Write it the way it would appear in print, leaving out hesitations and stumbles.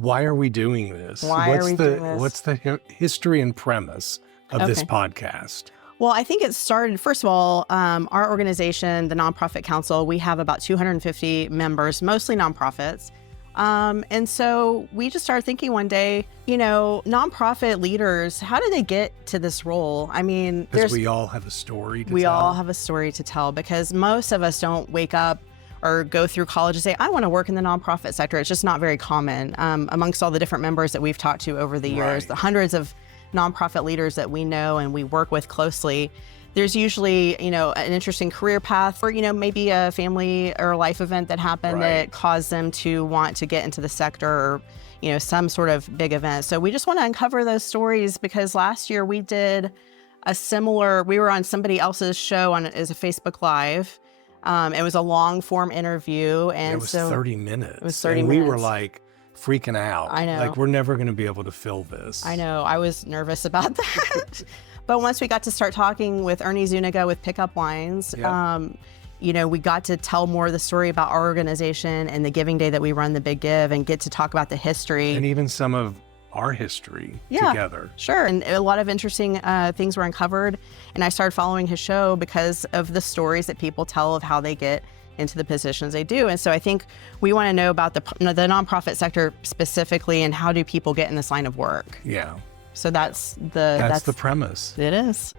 Why are we doing this? Why are we doing this? What's the history and premise of this podcast? Well, I think it started, first of all, our organization, the Nonprofit Council, we have about 250 members, mostly nonprofits. And so we just started thinking one day, nonprofit leaders, how do they get to this role? I mean, because we all have a story to tell. We all have a story to tell, because most of us don't wake up or go through college and say, I want to work in the nonprofit sector. It's just not very common amongst all the different members that we've talked to over the years, the hundreds of nonprofit leaders that we know and we work with closely. There's usually, an interesting career path, or, maybe a family or life event that happened that caused them to want to get into the sector, or, some sort of big event. So we just want to uncover those stories, because last year we did we were on somebody else's show as a Facebook Live. It was a long form interview. And it was 30 minutes. It was 30 minutes. We were like freaking out. I know. Like, we're never going to be able to fill this. I know. I was nervous about that. But once we got to start talking with Ernie Zuniga with Pickup Lines, we got to tell more of the story about our organization and the giving day that we run, the Big Give, and get to talk about the history. And even some of our history together. Sure. And a lot of interesting things were uncovered. And I started following his show because of the stories that people tell of how they get into the positions they do. And so I think we want to know about the nonprofit sector specifically, and how do people get in this line of work. Yeah. So that's the premise. It is.